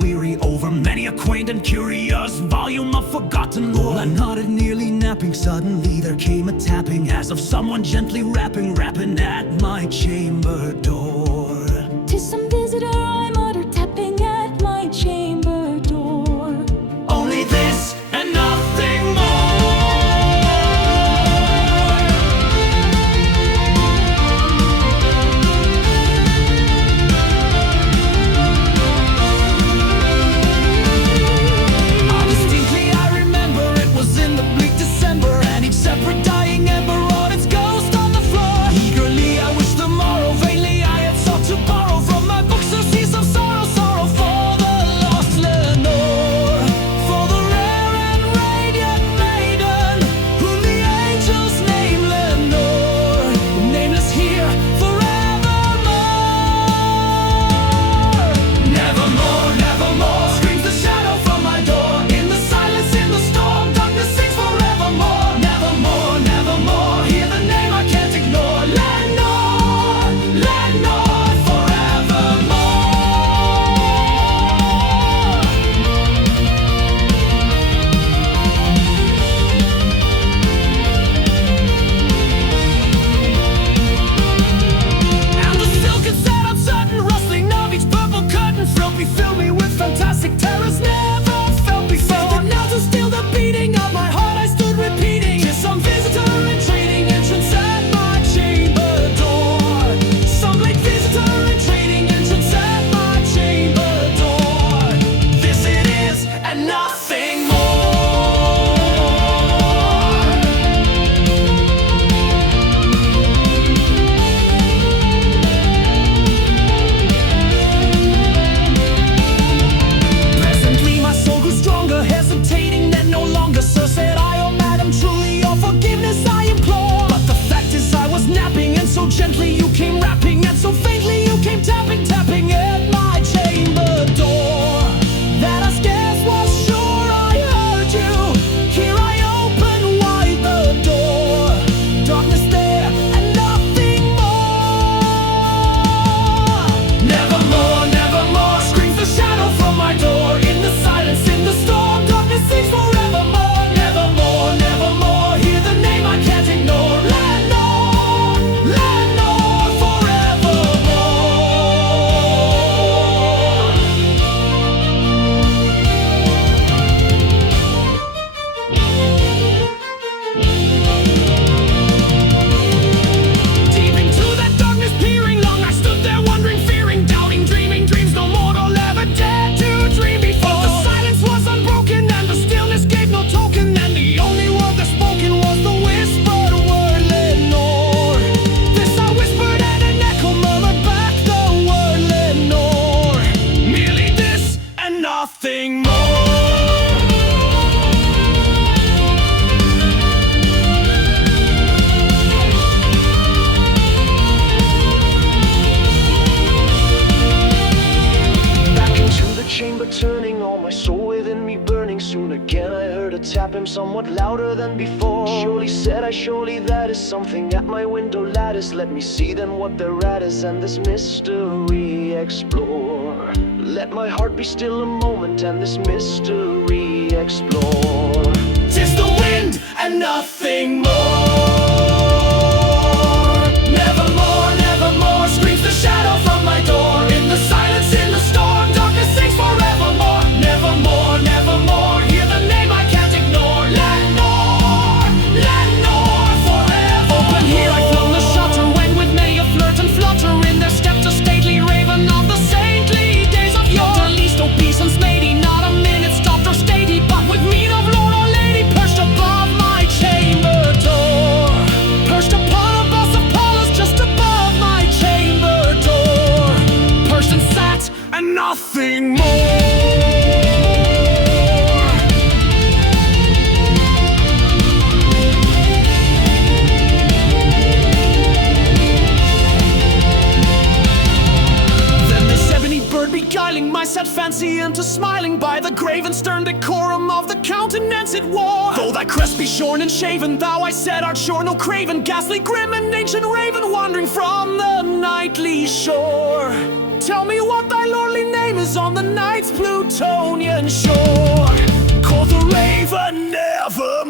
weary over many a quaint and curious volume of forgotten lore. While I nodded, nearly napping, suddenly there came a tapping, as of someone gently rapping at my chamber door. "'Tis some visitor," I muttered, tapping at my chamber door. Only this and nothing more. Distinctly I remember it was in the bleak December, and each separate dying ember wrought its ghost on the floor. Eagerly I wished the morrow, vainly I had sought to borrow from my books a cease of sorrow, sorrow for the lost Lenore, for the rare and radiant maiden whom the angels name Lenore, nameless here forevermore. Nevermore, nevermore, screams the shadow from my door. In the silence, in the storm, darkness sings forevermore. Nevermore, nevermore, hear the name I can't ignore. Lenore, Lenore, forevermore. And the silken set uncertain rustling of each purple curtain fill me with fantastic terrors never felt before. And now to still the beating of my heart I stood repeating, "'Tis some visitor entreating entrance at my chamber door." Some late visitor entreating entrance at my chamber door. This it is and nothing more. Presently my soul grew stronger, hesitating then no longer. "Sir," said I, "oh madam, truly your forgiveness I implore." But the fact is I was napping, and so gently you came rapping, and so faintly you came tapping at my chamber door, that I scarce was sure I heard you. Here I open wide the door, darkness there and nothing more. Nevermore, nevermore, screams the shadow from my door. In the silence, in the storm, darkness sings forevermore. Nevermore, nevermore, hear the name I can't ignore. Lenore, Lenore, forevermore. Deep into that darkness peering, long I stood there wondering, fearing, doubting, dreaming dreams no mortal ever dared to dream before. The silence was unbroken and the stillness gave no token, and the only word that spoken was the whispered word Lenore. This I whispered and an echo murmured back the word Lenore. Merely this and nothing more. Back into the chamber turning, all my soul within me burning. Soon again I heard a tap him somewhat louder than before. "Surely," said I, "surely that is something at my window lattice. Let me see then what their rat is and this mystery explore. Let my heart be still a moment and this mystery explore. 'Tis the wind and nothing more. Nevermore, nevermore, screams the shadow from my door. In the silence, in the storm, darkness sings forevermore. Nevermore, nevermore, hear the name I can't ignore. Lenore, Lenore, forever. Open here I flung the shutter, when with many a flirt and flutter in there stepped a stately raven of the saintly days of yore. Not the least obeisance made he, not a minute stopped or stayed he, but with mien of lord or lady perched above my chamber door. Perched upon a bus of Paula's just above my chamber door. Perched and sat and nothing more. Beguiling my sad fancy into smiling by the grave and stern decorum of the countenance it wore. Though thy crest be shorn and shaven, thou, I said, art sure no craven, ghastly, grim, and ancient raven, wandering from the nightly shore. tell me what thy lordly name is on the night's Plutonian shore. Called the Raven, nevermore.